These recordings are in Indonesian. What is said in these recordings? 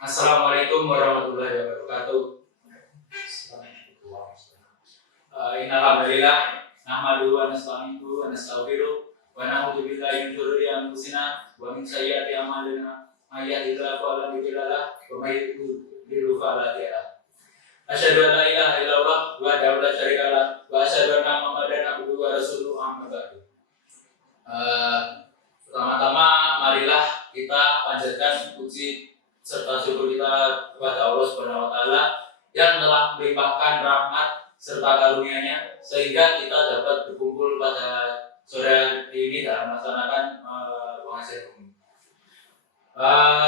Assalamualaikum warahmatullahi wabarakatuh. Innal hamdalillah nahmaduhu wa nasta'inuhu wa nastaghfiruh wa na'udzu billahi min shururi anfusina wa min sayyiati a'malina may yahdihillahu fala mudilla lahu wa may yudlil fala hadiya lahu. Asyhadu an la ilaha illallah wahdahu la syarika lahu wa asyhadu anna Muhammadan abduhu wa rasuluhu amma ba'du. Pertama-tama marilah kita panjatkan puji serta syukur kita kepada Allah Subhanahu wa taala yang telah melimpahkan rahmat serta karunia-Nya sehingga kita dapat berkumpul pada sore ini dalam melaksanakan pengajian umum.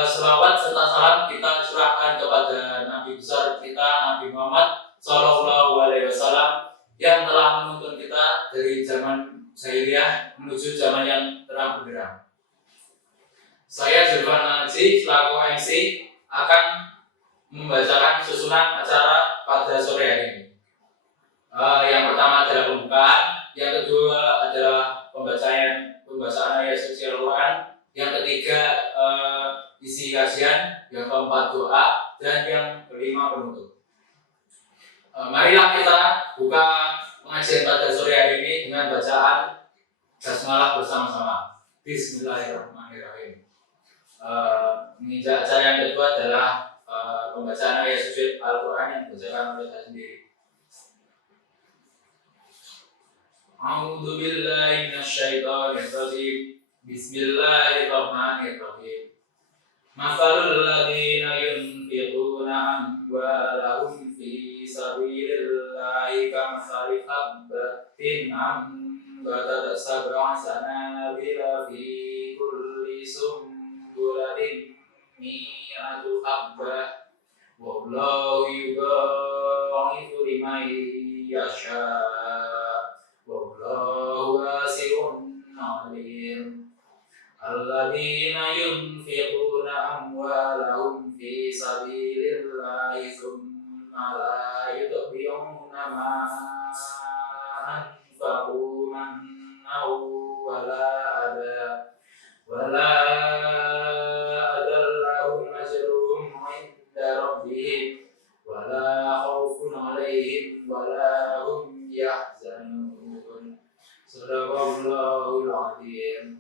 Selawat serta salam kita curahkan kepada Nabi besar kita Nabi Muhammad Sallallahu Alaihi Wasallam yang telah menuntun kita dari zaman jahiliyah menuju zaman yang terang benderang. Saya Zulfan Haji selaku MC akan membacakan susunan acara pada sore hari ini. Yang pertama adalah pembukaan, yang kedua adalah pembacaan ayat suci Al-Quran, yang ketiga isi kajian, yang keempat doa, dan yang kelima penutup. Marilah kita buka pengajian pada sore hari ini dengan bacaan basmalah bersama-sama. Bismillahirrahmanirrahim. Menginjak acara yang kedua adalah pembacaan ayat suci Al-Quran yang dibacakan oleh saya sendiri. A'udzu billahi minasyaitonir rajim. Bismillahirrahmanirrahim. Mathalul ladzina yunfiquna amwalahum fi sabilillahi kamathali habbatin ambatat sab'a sanabila fi kulli sumbulatin mi'atu habbah wallahu yudha'ifu liman yasha' wallahu wasi'un 'alim. Alladzina yunfiquna amwalahum fi sabilillahi tsumma la yutbi'una ma anfaqu mannaw wala adallahum ajruhum 'inda rabbihim wala khaufun 'alaihim wala hum yahzanun. Shadaqallahul 'azim.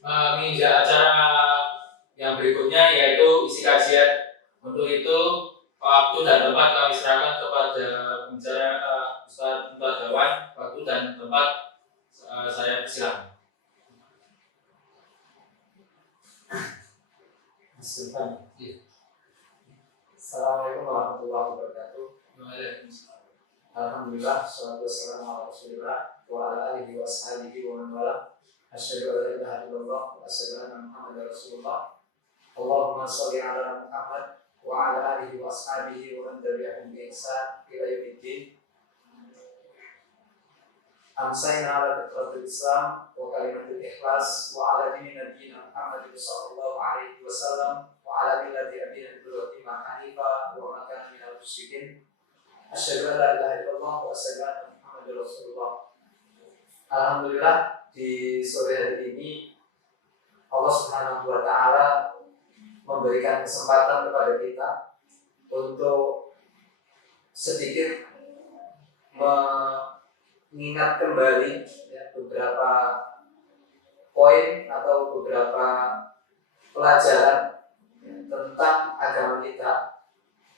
Menginjak acara yang berikutnya yaitu isi kajian. Untuk itu waktu dan tempat kami serahkan kepada pembicara Ustaz Mutadawan. Waktu dan tempat saya persilakan. Assalamualaikum warahmatullahi wabarakatuh. Waalaikumsalam. Alhamdulillah, salatu wassalamu ala Rasulillah wa ala alihi wa ashabihi wa man wala. Asyhadu an la ilaha illallah wa asyhadu anna Muhammadar Rasulullah. Allahumma shalli ala Muhammad wa ala alihi wa ashabihi wa man tabi'ahum bi ihsan ila yaumiddin. Amsayna ala fitratil Islam wa kalimatul ikhlas wa ala dini nabiyina Muhammad sallallahu alaihi wasallam wa ala millati abina Ibrahim hanifa wa ma kana minal musyrikin. Asyhadu an la ilaha illallah wa asyhadu anna Muhammadar Rasulullah. Alhamdulillah, di sore hari ini Allah Subhanahu wa taala memberikan kesempatan kepada kita untuk sedikit mengingat kembali beberapa poin atau beberapa pelajaran tentang agama kita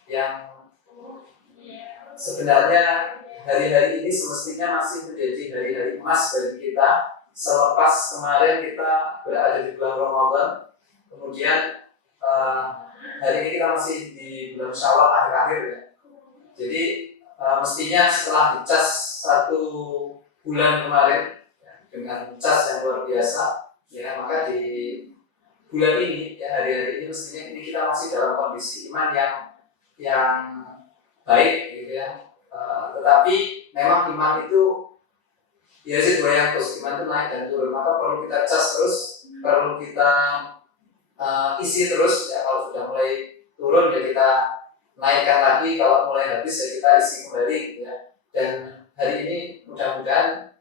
yang sebenarnya hari-hari ini semestinya masih menjadi hari-hari emas bagi kita selepas kemarin kita berada di bulan Ramadan. Kemudian hari ini kita masih di bulan Syawal akhir-akhir ya. Jadi mestinya setelah dicas 1 bulan kemarin ya, dengan cas yang luar biasa ya, maka di bulan ini ya, hari-hari ini mestinya ini kita masih dalam kondisi iman yang baik gitu ya. Tetapi memang iman itu yazid wa yanqus, iman itu naik dan turun, maka perlu kita cas terus, perlu kita isi terus ya. Kalau sudah mulai turun ya kita naikkan lagi, kalau mulai habis ya kita isi kembali gitu ya. Dan hari ini mudah-mudahan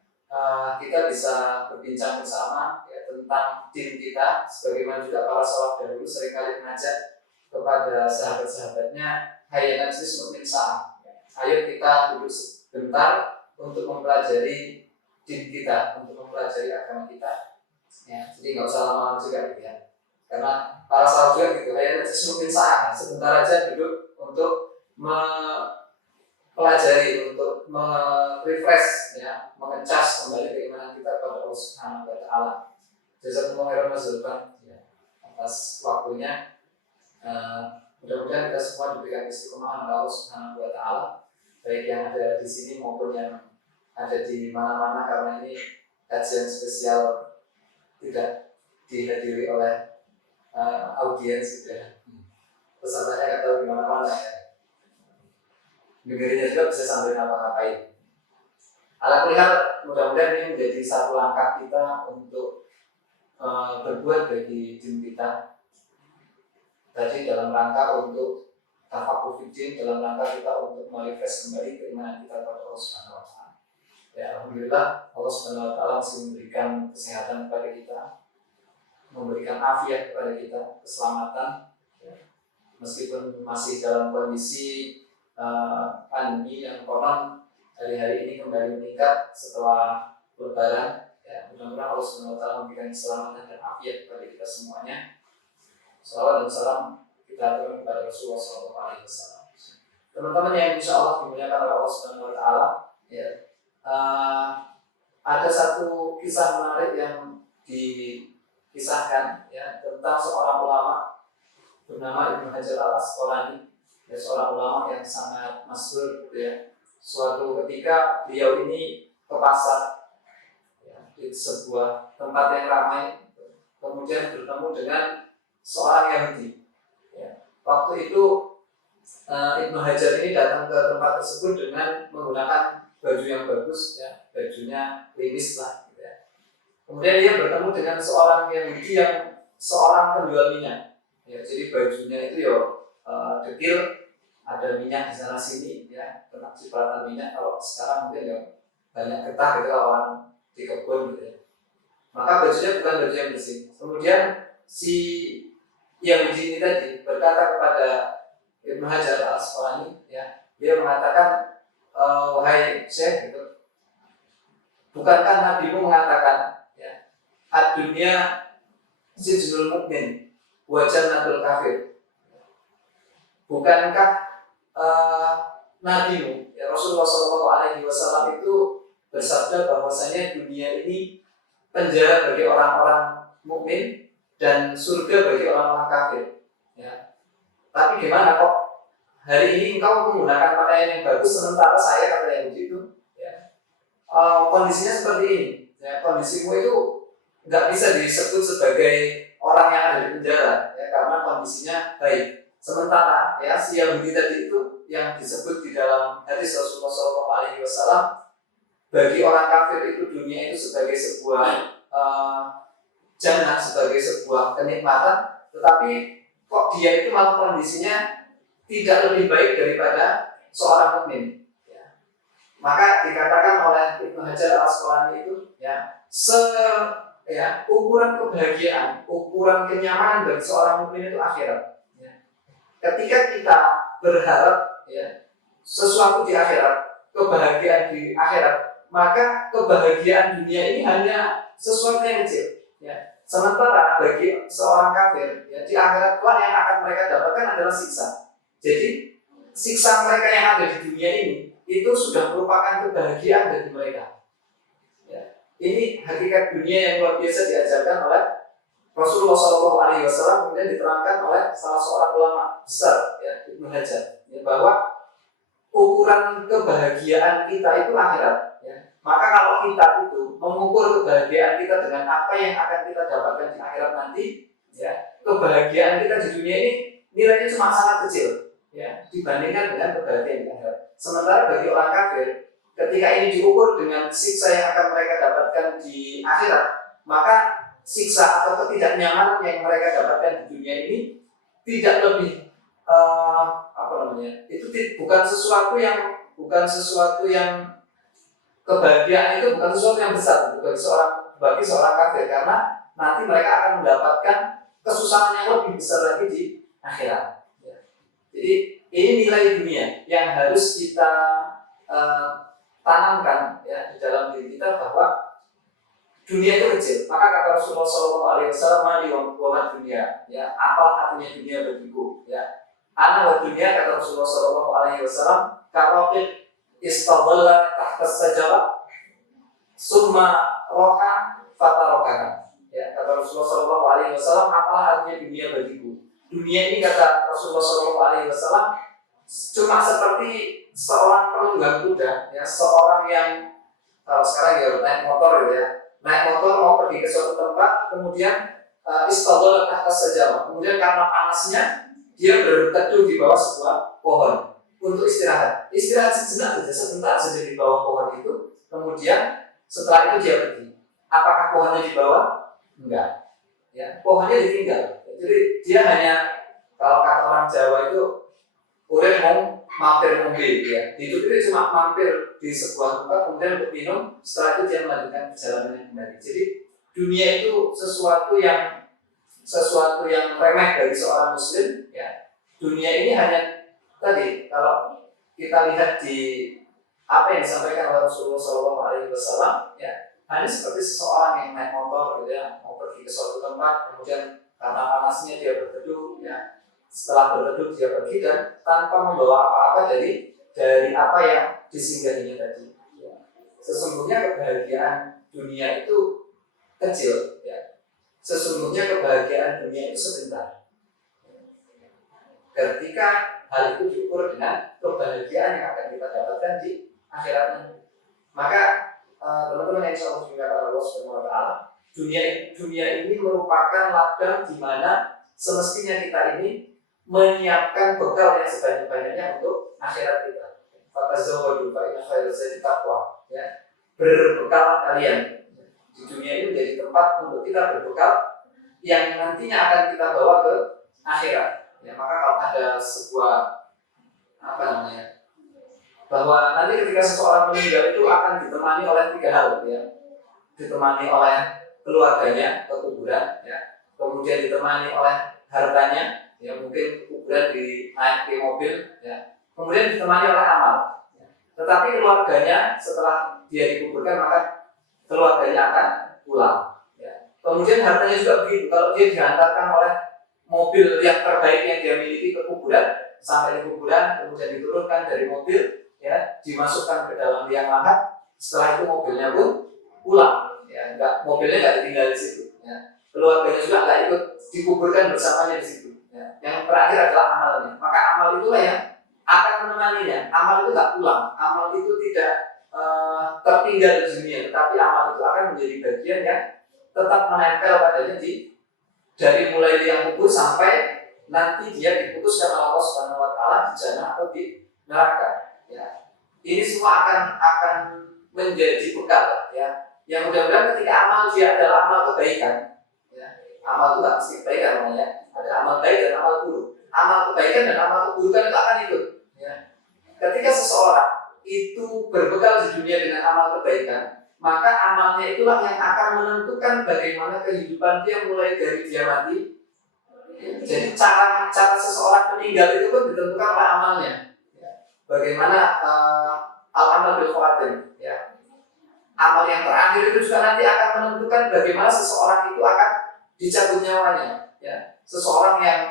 kita bisa berbincang bersama ya, tentang diri kita, sebagaimana juga para salaf dahulu seringkali mengajak kepada sahabat-sahabatnya, hayya najlis mu'min sa'ah. Ayo kita duduk sebentar untuk mempelajari diri kita, untuk mempelajari agama kita. Ya, jadi nggak usah lama-lama juga gitu ya. Karena para salaf juga gitu, hayya najlis mu'min sa'ah. Sebentar aja duduk untuk mempelajari, untuk merefresh, ya, mengecas kembali keimanan kita kepada Allah Subhanahu wa taala. Jazakumullah khairan Mas Zulfan ya, atas waktunya. Mudah-mudahan kita semua diberikan istiqomah oleh Allah Subhanahu wa taala, baik yang ada di sini maupun yang ada di mana-mana, karena ini kajian spesial tidak dihadiri oleh audiens gitu ya. Pesertanya nggak tahu di mana-mana ya. Dengerinnya juga bisa sambil ngapa-ngapain. Ala kulli hal, mudah-mudahan ini menjadi satu langkah kita untuk berbuat bagi diri kita. Tadi dalam rangka untuk tafakuh fiddin, dalam rangka kita untuk merefresh kembali keimanan kita kepada Allah Subhanahu wa taala. Ya, alhamdulillah Allah Subhanahu wa taala masih memberikan kesehatan kepada kita, memberikan afiat kepada kita, keselamatan ya. Meskipun masih dalam kondisi pandemi yang konon hari-hari ini kembali meningkat setelah Lebaran ya, mudah-mudahan Allah Subhanahu wa taala memberikan keselamatan dan afiat kepada kita semuanya. Salawat dan salam kita aturkan kepada Rasulullah SAW. Teman-teman yang insya Allah dimuliakan oleh Allah Subhanahu wa taala ya, ada satu kisah menarik yang dikisahkan ya, tentang seorang ulama bernama Ibnu Hajar al-Asqalani ya, seorang ulama yang sangat masyhur ya. Suatu ketika beliau ini ke pasar ya, di sebuah tempat yang ramai, kemudian bertemu dengan seorang Yahudi ya. Waktu itu Ibnu Hajar ini datang ke tempat tersebut dengan menggunakan baju yang bagus ya, bajunya limis lah gitu ya. Kemudian dia bertemu dengan seorang Yahudi yang seorang penjual minyak ya, jadi bajunya itu ya dekil, ada minyak di sana sini ya, kena cipratan minyak. Kalau sekarang mungkin ya banyak getah gitu orang di kebun gitu ya. Maka bajunya bukan baju yang bersih. Kemudian si Yahudi ini tadi berkata kepada Ibnu Hajar al-Asqalani ya, dia mengatakan, wahai Syekh gitu, bukankah nabimu mengatakan ya, ad-dunya sijnul mukmin wa jannatul kafir? Bukankah nabimu ya, Rasulullah SAW itu bersabda bahwasanya dunia ini penjara bagi orang-orang mukmin dan surga bagi orang-orang kafir ya. Tapi gimana kok hari ini engkau menggunakan pakaian yang bagus sementara saya, kata yang begitu ya, kondisinya seperti ini ya, kondisimu itu nggak bisa disebut sebagai orang yang ada di penjara ya, karena kondisinya baik. Sementara ya, si Yahudi tadi itu yang disebut di dalam hadis Rasulullah SAW, bagi orang kafir itu dunia itu sebagai sebuah jannah, sebagai sebuah kenikmatan, tetapi kok dia itu malah kondisinya tidak lebih baik daripada seorang mukmin ya. Maka dikatakan oleh Ibnu Hajar al-Asqalani itu ya, ukuran kebahagiaan, ukuran kenyamanan bagi seorang mukmin itu akhirat ya. Ketika kita berharap ya, sesuatu di akhirat, kebahagiaan di akhirat, maka kebahagiaan dunia ini hanya sesuatu yang kecil ya. Sementara bagi seorang kafir ya, di akhirat kelak yang akan mereka dapatkan adalah siksa. Jadi siksa mereka yang ada di dunia ini itu sudah merupakan kebahagiaan bagi mereka ya. Ini hakikat dunia yang luar biasa diajarkan oleh Rasulullah SAW, kemudian diterangkan oleh salah seorang ulama besar ya, Ibnu Hajar ya, bahwa ukuran kebahagiaan kita itu akhirat ya. Maka kalau kita itu mengukur kebahagiaan kita dengan apa yang akan kita dapatkan di akhirat nanti ya, kebahagiaan kita di dunia ini nilainya cuma sangat kecil ya, dibandingkan dengan kebahagiaan di akhirat. Sementara bagi orang kafir, ketika ini diukur dengan siksa yang akan mereka dapatkan di akhirat, maka siksa atau ketidaknyamanan yang mereka dapatkan di dunia ini tidak lebih itu bukan sesuatu yang kebahagiaan itu bukan sesuatu yang besar bagi seorang kafir, karena nanti mereka akan mendapatkan kesusahan yang lebih besar lagi di akhirat. Ya. Jadi ini nilai dunia yang harus kita tanamkan ya di dalam diri kita, bahwa dunia itu kecil. Maka kata Rasulullah SAW, "Mali wa dunia." Ya, apa artinya dunia bagiku? Ya, ana wa dunia, kata Rasulullah SAW, "Karaqib istadalla tahta sajarah summa roka fatarokana." Ya, kata Rasulullah SAW, apa artinya dunia bagiku? Dunia ini, kata Rasulullah SAW, cuma seperti seorang penunggang kuda, ya, seorang yang kalau sekarang ya naik motor gitu ya, naik motor mau pergi ke suatu tempat, kemudian istadalla tahta sajarah, kemudian karena panasnya dia berteduh di bawah sebuah pohon untuk istirahat sejenak saja, sebentar saja di bawah pohon itu, kemudian setelah itu dia pergi. Apakah pohonnya di bawah? Enggak. Ya, pohonnya ditinggal. Jadi dia hanya, kalau kata orang Jawa itu, urip mau mampir ngombe, ya. Hidup itu cuma mampir di sebuah tempat, kemudian untuk minum, setelah itu dia melanjutkan perjalanannya kembali. Jadi dunia itu sesuatu yang remeh bagi seorang muslim, ya. Dunia ini hanya tadi, kalau kita lihat di apa yang disampaikan oleh Rasulullah SAW, ya, hanya seperti seseorang yang naik motor gitu ya, mau pergi ke suatu tempat, kemudian karena panasnya dia berteduh, ya. Setelah berteduh dia pergi dan tanpa membawa apa-apa dari apa yang disinggahinya tadi. Ya. Sesungguhnya kebahagiaan dunia itu kecil, ya. Sesungguhnya kebahagiaan dunia itu sebentar. Ketika hal itu diukur dengan kebahagiaan yang akan kita dapatkan di akhirat nanti, maka teman-teman yang insyaallah dimuliakan Allah Subhanahu wa taala, dunia ini merupakan ladang di mana semestinya kita ini menyiapkan bekal yang sebanyak-banyaknya untuk akhirat kita. Fatazawwadu fa inna khairaz zadi taqwa. Ya. Berbekallah kalian. Di dunia ini menjadi tempat untuk kita berbekal yang nantinya akan kita bawa ke akhirat. Ya, maka kalau ada sebuah bahwa nanti ketika seseorang meninggal itu akan ditemani oleh 3 hal, ya. Ditemani oleh keluarganya ke kuburan, ya. Kemudian ditemani oleh hartanya, ya, mungkin kuburan naik ke mobil, ya. Kemudian ditemani oleh amal, ya. Tetapi keluarganya setelah dia dikuburkan, maka keluarganya akan pulang, ya. Kemudian hartanya juga begitu. Kalau dia dihantarkan oleh mobil yang terbaik yang dia miliki ke kuburan, sampai di kuburan, kemudian diturunkan dari mobil, ya, dimasukkan ke dalam liang lahat. Setelah itu mobilnya pun pulang, ya. Mobilnya nggak ditinggal di situ, ya. Keluarganya juga nggak ikut dikuburkan bersamanya di situ. Yang terakhir adalah amalnya. Maka amal itulah yang akan menemaninya. Amal itu nggak pulang. Amal itu tidak tertinggal di dunia, tapi amal itu akan menjadi bagian yang tetap menempel padanya dari mulai liang kubur sampai nanti dia diputuskan oleh Allah Subhanahu wa taala di jannah atau di neraka. Ya. Ini semua akan menjadi bekal, ya. Yang mudah-mudahan ketika amal dia adalah amal kebaikan. Ya. Amal itu nggak mesti kebaikan namanya. Ada amal baik dan amal buruk. Amal kebaikan dan amal keburukan itu akan ikut. Ya. Ketika seseorang itu berbekal di dunia dengan amal kebaikan, maka amalnya itulah yang akan menentukan bagaimana kehidupan dia mulai dari dia mati. Ya. Jadi cara seseorang meninggal itu pun ditentukan oleh amalnya. Ya. Bagaimana al-amal bil khawatim. Ya. Amal yang terakhir itu juga nanti akan menentukan bagaimana seseorang itu akan dicabut nyawanya. Ya. Seseorang yang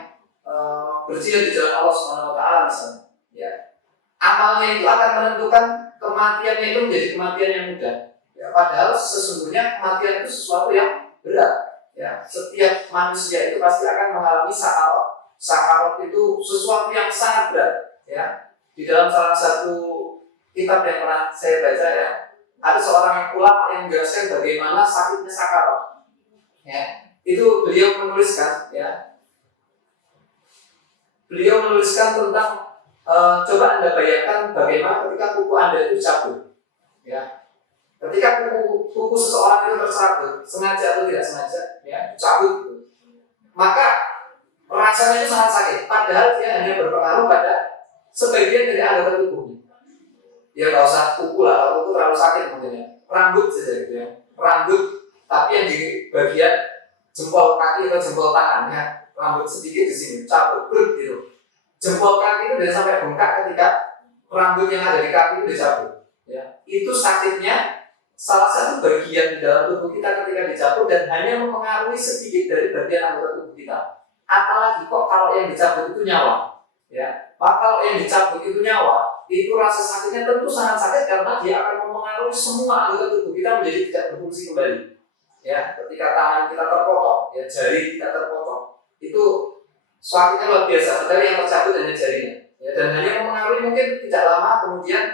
berjihad di jalan Allah Subhanahu wa taala misalnya, ya. Amalnya itu akan menentukan kematiannya itu menjadi kematian yang mudah. Ya, padahal sesungguhnya kematian itu sesuatu yang berat. Ya, setiap manusia itu pasti akan mengalami sakarat. Sakarat itu sesuatu yang sangat berat. Ya, di dalam salah satu kitab yang pernah saya baca, ya, ada seorang ulama yang menjelaskan bagaimana sakitnya sakarat. Ya, itu beliau menuliskan, ya. Beliau menuliskan tentang coba Anda bayangkan bagaimana ketika kuku Anda itu dicabut, ya. Ketika kuku seseorang itu tercabut, sengaja atau tidak sengaja, ya, dicabut gitu. Maka rasanya itu sangat sakit, padahal dia hanya berpengaruh pada sebagian dari anggota tubuhnya. Ya nggak usah kuku lah, kalau kuku terlalu sakit mungkin, ya. Rambut saja gitu, ya. Rambut, tapi yang di bagian jempol kaki atau jempol tangan ya, rambut sedikit di sini, cabut brut gitu. Jempol kaki itu bisa sampai bengkak ketika rambut yang ada di kaki itu dicabut. Ya, itu sakitnya salah satu bagian di dalam tubuh kita ketika dicabut dan hanya mempengaruhi sedikit dari bagian anggota tubuh kita. Apalagi kok kalau yang dicabut itu nyawa, ya. Maka kalau yang dicabut itu nyawa, itu rasa sakitnya tentu sangat sakit karena dia akan mempengaruhi semua anggota tubuh kita menjadi tidak berfungsi kembali. Ya, ketika tangan kita terpotong, ya jari kita terpotong, itu sakitnya luar biasa. Tetapi yang tercabut hanya jarinya, ya, dan hanya mempengaruhi mungkin tidak lama kemudian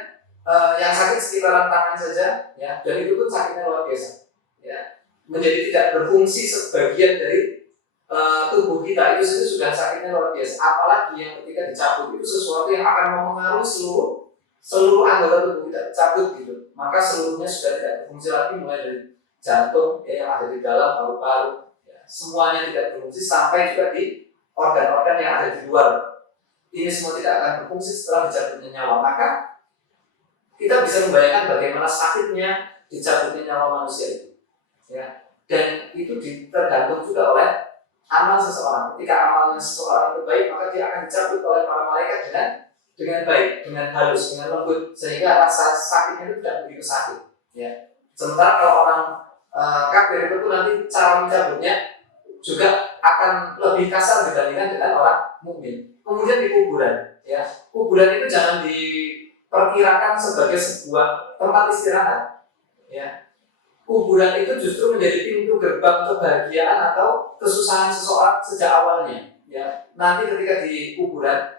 yang sakit sekitaran tangan saja, ya, dan itu pun sakitnya luar biasa, ya, menjadi tidak berfungsi sebagian dari tubuh kita itu sudah sakitnya luar biasa. Apalagi yang ketika dicabut itu sesuatu yang akan mempengaruhi seluruh anggota tubuh kita dicabut gitu, maka seluruhnya sudah tidak berfungsi lagi, mulai dari jantung ya, yang ada di dalam paru-paru, ya, semuanya tidak berfungsi sampai juga di organ-organ yang ada di luar. Ini semua tidak akan berfungsi setelah dicabutnya nyawa. Maka kita bisa membayangkan bagaimana sakitnya dicabutnya nyawa manusia itu, ya. Dan itu tergantung juga oleh amal seseorang. Ketika amalnya seseorang itu baik, maka dia akan dicabut oleh para malaikat dengan baik, dengan halus, dengan lembut, sehingga rasa sakitnya itu tidak begitu sakit. Ya. Sementara kalau orang kafir itu pun nanti cara mencabutnya juga akan lebih kasar dibandingkan dengan orang mukmin. Kemudian di kuburan, ya, kuburan itu jangan diperkirakan sebagai sebuah tempat istirahat. Ya. Kuburan itu justru menjadi pintu gerbang kebahagiaan atau kesusahan seseorang sejak awalnya. Ya, nanti ketika di kuburan,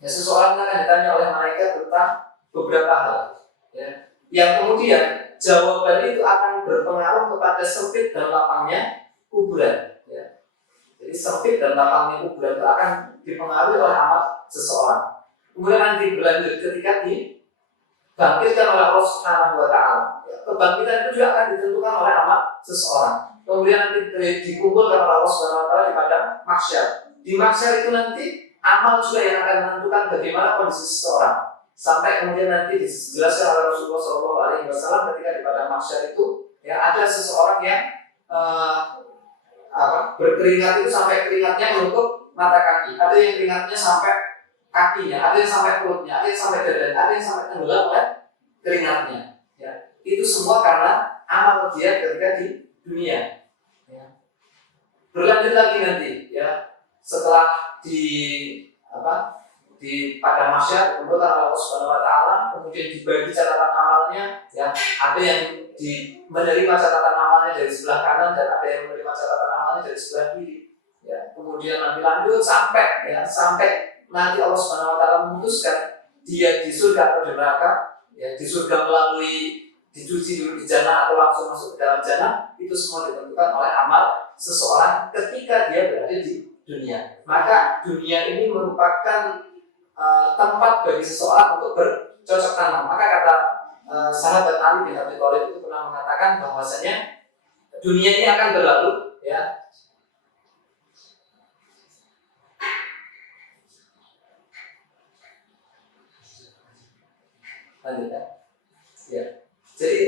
ya, seseorang akan ditanya oleh malaikat tentang beberapa hal. Ya, yang kemudian jawaban itu akan berpengaruh kepada sempit dan lapangnya kuburan. Ya. Jadi sempit dan lapangnya kuburan itu akan dipengaruhi oleh amal seseorang. Kemudian nanti berlanjut ketika dibangkitkan oleh Allah Subhanahu wa Ta'ala. Kebangkitan itu juga akan ditentukan oleh amal seseorang. Kemudian nanti dikumpulkan oleh Allah Subhanahu wa Ta'ala di padang mahsyar. Di mahsyar itu nanti amal juga yang akan menentukan bagaimana kondisi seseorang. Sampai kemudian nanti dijelaskan oleh Rasulullah SAW ketika di padang mahsyar itu, ya, ada seseorang yang berkeringat itu sampai keringatnya menutup mata kaki. Ada yang keringatnya sampai kakinya, ada yang sampai perutnya, ada yang sampai dadanya, ada yang sampai tenggelam oleh keringatnya. Ya. Itu semua karena amal dia ketika di dunia. Ya. Berlanjut lagi nanti, ya, setelah di padang mahsyar dikumpulkan oleh Allah Subhanahu wa Ta'ala, kemudian dibagi catatan amalnya, ya, ada yang menerima catatan amalnya dari sebelah kanan dan ada yang menerima catatan amalnya dari sebelah kiri. Ya, kemudian nanti lanjut sampai nanti Allah Subhanahu wa Ta'ala memutuskan dia di surga atau di neraka. Ya, di surga melalui dicuci dulu di jannah atau langsung masuk ke dalam jannah, itu semua ditentukan oleh amal seseorang ketika dia berada di dunia. Maka dunia ini merupakan tempat bagi seseorang untuk bercocok tanam. Maka kata sahabat Ali bin Abi Thalib itu pernah mengatakan bahwasanya dunia ini akan berlalu, ya. Lanjut, ya. Jadi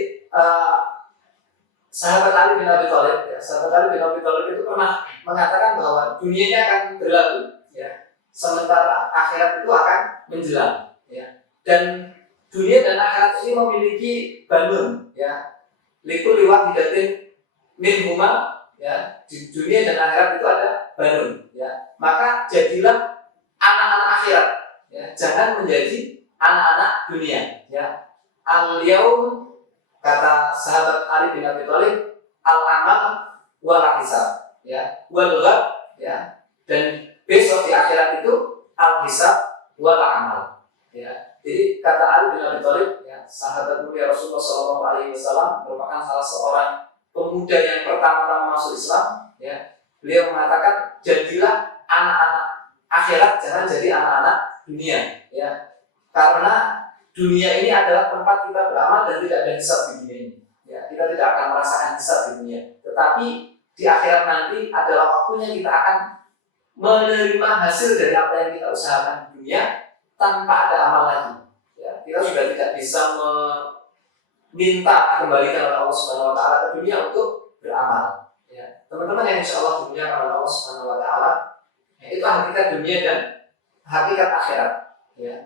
sahabat Ali bin Abi Thalib, ya, sahabat Ali bin Abi Thalib itu pernah mengatakan bahwa dunia ini akan berlalu, ya, sementara akhirat itu akan menjelang, ya. Dan dunia dan akhirat ini memiliki banun, ya. Likulli wahidatin minhuma, ya. Di dunia dan akhirat itu ada banun, ya. Maka jadilah anak-anak akhirat, ya. Jangan menjadi anak-anak dunia, ya. Al-yaum, kata sahabat Ali bin Abi Thalib, al-amal wal hisab, ya, wal ghad, ya, dan besok di akhirat itu al-hisab wal amal, ya. Jadi kata Ali bin Abi Thalib, ya, sahabat mulia Rasulullah SAW, merupakan salah seorang pemuda yang pertama-tama masuk Islam, ya. Beliau mengatakan, jadilah anak-anak akhirat, jangan jadi anak-anak dunia, ya. Karena dunia ini adalah tempat kita beramal dan tidak ada hisab di dunia ini. Ya, kita tidak akan merasakan hisab di dunia. Tetapi di akhirat nanti adalah waktunya kita akan menerima hasil dari apa yang kita usahakan di dunia tanpa ada amal lagi. Ya, kita sudah tidak bisa meminta dikembalikan oleh Allah Subhanahu wa Ta'ala ke dunia untuk beramal. Ya. teman-teman yang insya Allah dimuliakan oleh Allah Subhanahu Wa Taala, itu hakikat dunia dan hakikat akhirat. Ya.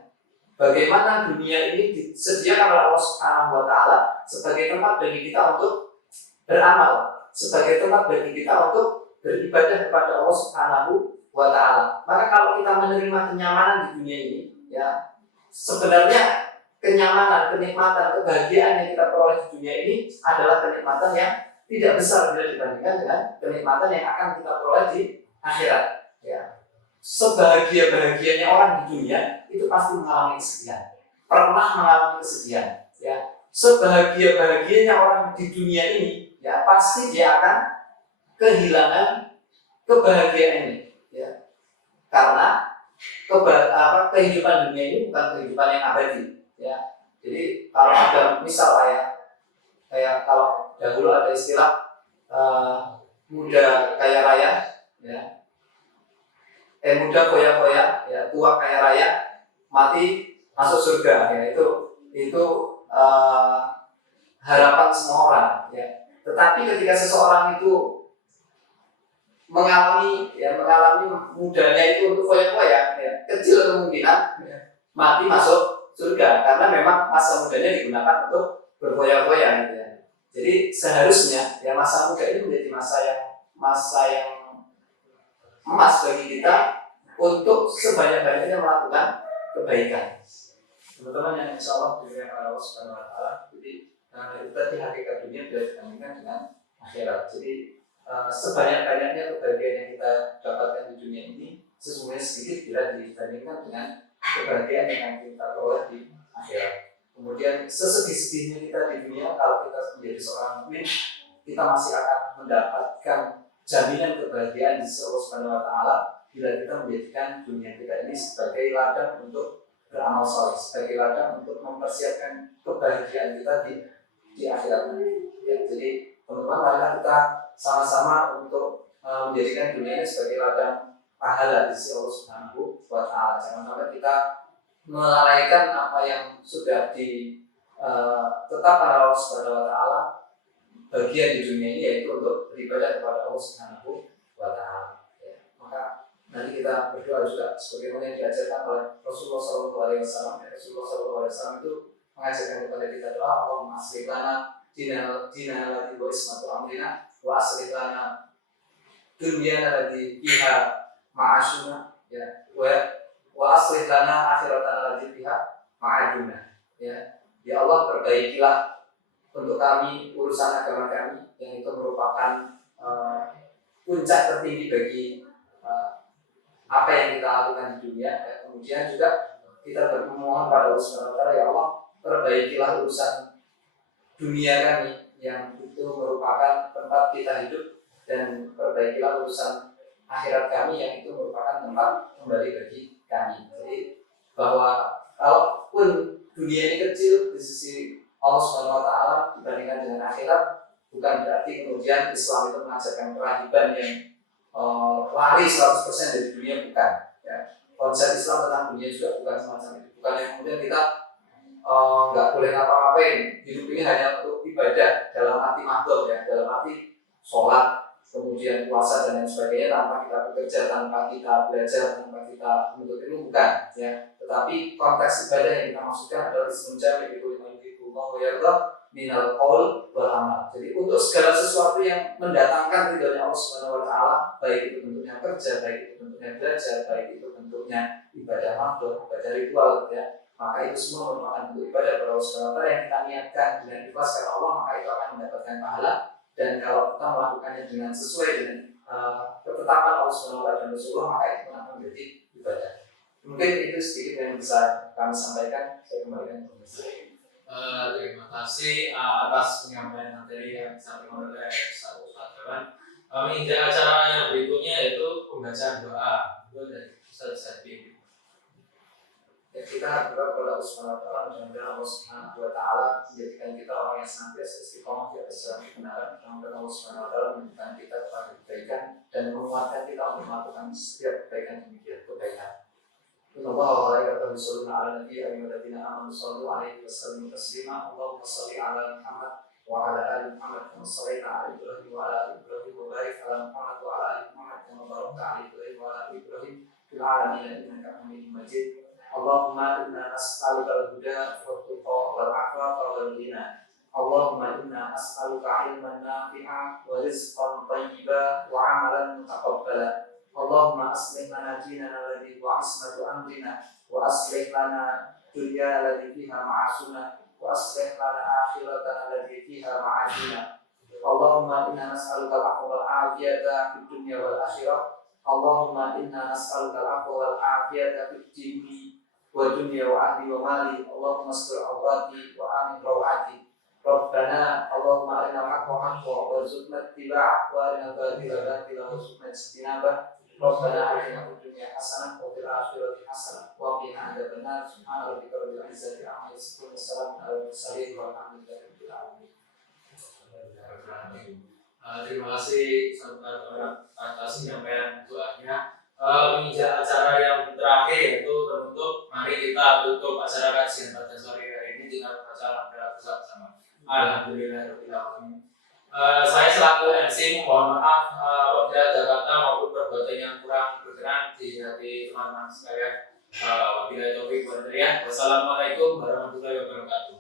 Bagaimana dunia ini disediakan oleh Allah Subhanahu Wa Taala sebagai tempat bagi kita untuk beramal, sebagai tempat bagi kita untuk beribadah kepada Allah Subhanahu Wa Taala. Maka kalau kita menerima kenyamanan di dunia ini, ya sebenarnya kenyamanan, kenikmatan, kebahagiaan yang kita peroleh di dunia ini adalah kenikmatan yang tidak besar bila dibandingkan dengan kenikmatan yang akan kita peroleh di akhirat. Ya. Sebahagia-bahagianya orang di dunia itu pasti mengalami kesedihan, pernah mengalami kesedihan. Ya. Sebahagia-bahagianya orang di dunia ini, ya pasti dia akan kehilangan kebahagiaan ini. Ya. Karena kehidupan dunia ini bukan kehidupan yang abadi. Ya. Jadi kalau ada misal kayak kalau dahulu ada istilah muda kaya raya, ya. Muda foya-foya, ya, tua kaya raya, mati masuk surga, ya itu harapan semua orang, ya. Tetapi ketika seseorang itu mengalami mudanya itu untuk foya-foya, ya, kecil kemungkinan mati masuk surga karena memang masa mudanya digunakan untuk berfoya-foya, gitu ya. Jadi seharusnya ya masa muda ini menjadi masa yang emas bagi kita untuk sebanyak-banyaknya melakukan kebaikan. Teman-teman yang insya Allah dimuliakan oleh Allah Subhanahu Wa Taala, jadi itu tadi hakikat dunia bila dibandingkan dengan akhirat. Jadi sebanyak-banyaknya kebahagiaan yang kita dapatkan di dunia ini sesungguhnya sedikit bila dibandingkan dengan kebahagiaan yang kita peroleh di akhirat. Kemudian sesedih-sedihnya kita di dunia, kalau kita menjadi seorang mukmin, kita masih akan mendapatkan jaminan kebahagiaan di sisi Allah Subhanahu Wa Taala bila kita menjadikan dunia kita ini sebagai ladang untuk beramal saleh, sebagai ladang untuk mempersiapkan kebahagiaan kita di akhirat nanti. Ya, jadi teman-teman, marilah kita sama-sama untuk menjadikan dunia ini sebagai ladang pahala di sisi Allah Subhanahu Wa Taala. Jangan sampai kita melalaikan apa yang sudah ditetapkan Allah Subhanahu Wa Taala bagian di dunia ini, yaitu untuk beribadah kepada Allah Subhanahu Wa Taala. Ya, maka nanti kita berdoa juga sebagaimana yang diajarkan oleh Rasulullah SAW. Rasulullah SAW itu mengajarkan kepada kita doa, Allahumma aslih lana dinana allati wa ismatu amrina wa aslih lana dunyana allati fiha ma'ashuna, ya, wa aslih lana akhiratana allati fiha ma'aduna. Ya, ya Allah, perbaikilah untuk kami urusan agama kami yang itu merupakan puncak tertinggi bagi apa yang kita lakukan di dunia. Ya, kemudian juga kita bermohon pada Allah Subhanahu Wa Taala, ya Allah, perbaikilah urusan dunia kami yang itu merupakan tempat kita hidup, dan perbaikilah urusan akhirat kami yang itu merupakan tempat kembali bagi kami. Jadi bahwa kalaupun dunia ini kecil di sisi Allah Subhanahu Wa Taala dibandingkan dengan akhirat, bukan berarti kemudian Islam itu mengajarkan kerahiban yang lari 100% dari dunia, bukan. Ya. Konsep Islam tentang dunia juga bukan semacam itu. Bukan yang kemudian kita nggak boleh ngapa-ngapain, hidup ini hanya untuk ibadah dalam arti mahdhur, ya, dalam arti sholat, kemudian puasa dan lain sebagainya, tanpa kita bekerja, tanpa kita belajar, tanpa kita menuntut ilmu, bukan. Ya. Tetapi konteks ibadah yang kita maksudkan adalah ismunjam, yaitu Allah yarda minal qaul wal amal. Jadi untuk segala sesuatu yang mendatangkan ridhonya Allah Subhanahu Wa Taala, baik itu bentuknya kerja, baik itu bentuknya belajar, baik itu bentuknya ibadah mahdhur, ibadah ritual, ya, maka itu semua merupakan bentuk ibadah kepada Allah Subhanahu Wa Taala yang kita niatkan dengan ikhlas karena Allah, maka itu akan mendapatkan pahala. Dan kalau kita melakukannya dengan sesuai dengan ketetapan Allah Subhanahu Wa Taala dan Rasulullah, maka itu akan menjadi ibadah. Mungkin itu sedikit yang bisa kami sampaikan. Saya kembalikan ke terima kasih atas penyampaian materi yang disampaikan oleh Ustaz Jawan. Menginjak acara yang berikutnya yaitu pembacaan doa dari Ustaz Zadin. Ya, kita berdoa kepada Allah Subhanahu Wa Taala, mudah-mudahan Allah Subhanahu Wa Taala menjadikan kita orang yang senantiasa istiqomah di atas jalan kebenaran. Mudah-mudahan Allah Subhanahu Wa Taala menjadikan kita kepada kebaikan dan menguatkan kita untuk melakukan setiap kebaikan demikian kebaikan. Inna Allah wa malaikatahu yusholluna 'alan nabi ya ayyuhalladzina amanu shallu 'alaihi wa sallimu taslima. Allahumma shalli 'ala Muhammad wa 'ala ali Muhammad kama shallaita 'ala Ibrahim wa 'ala ali Ibrahim wa barik ala Muhammad wa ala ali Muhammad kama barakta ala Ibrahim wa ala ali Ibrahim fil alamin innaka Hamidum Majid. Allahumma inna nas'aluka al-huda wa tuqa wal afafa wal ghina. Allahumma inna nas'aluka ilman nafi'a wa rizqan thayyiba wa 'amalan mutaqabbala. Allahumma aslih lana dinana alladhi huwa 'ismatu amrina wa aslih lana dunyana allati fiha ma'ashuna wa aslih lana akhiratana allati fiha ma'adina. Allahumma inna nas'aluka al-'afwa wal 'afiyata fid dunya wal akhirah. Allahumma inna nas'aluka al-'afwa wal 'afiyata fid dini wa dunya wa ahli wa mali. Allahumma astur 'awrati wa amin rawati. Rabbana Allahumma arina al-haqqa haqqan warzuqna ittiba'ah wa arina al-batila batilan warzuqna ijtinabah. Rabbana atina fid dunya hasanah wa fil akhirati hasanah wa qina adzabannar. Subhana rabbika rabbil izzati amma yasifun wa salamun alal mursalin walhamdulillahi rabbil alamin. Terima kasih atas penyampaian doanya. Menginjak acara yang terakhir yaitu penutup, mari kita tutup acara kajian pada sore hari ini dengan bacaan doa bersama. Alhamdulillahirabbil alamin. Saya selaku MC mohon maaf apabila ada kata maupun perbuatan yang kurang berkenan di hati teman-teman sekalian. Wabillahi taufiq wal hidayah. Wassalamualaikum warahmatullahi wabarakatuh.